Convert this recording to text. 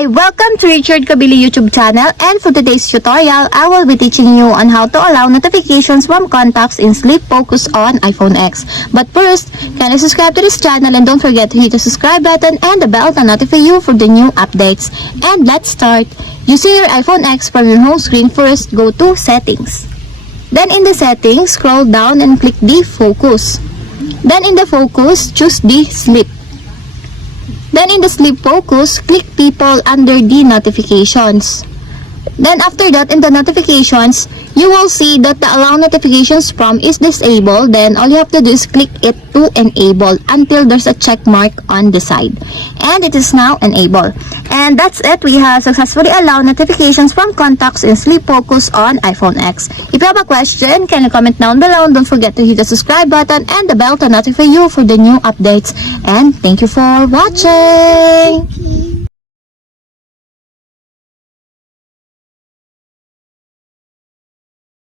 Hi, welcome to Richard Kabili YouTube channel, and for today's tutorial, I will be teaching you on how to allow notifications from contacts in sleep focus on iPhone X. But first, kindly subscribe to this channel and don't forget to hit the subscribe button and the bell to notify you for the new updates. And let's start. Using your iPhone X from your home screen, first go to Settings. Then in the Settings, scroll down and click the Focus. Then in the Focus, choose the Sleep. Then in the sleep focus, click people under the notifications. Then after that, in the notifications, you will see that the allow notifications from is disabled. Then all you have to do is click it to enable until there's a check mark on the side. And it is now enabled. And that's it. We have successfully allowed notifications from contacts in sleep focus on iPhone X. If you have a question, can you comment down below? Don't forget to hit the subscribe button and the bell to notify you for the new updates. And thank you for watching.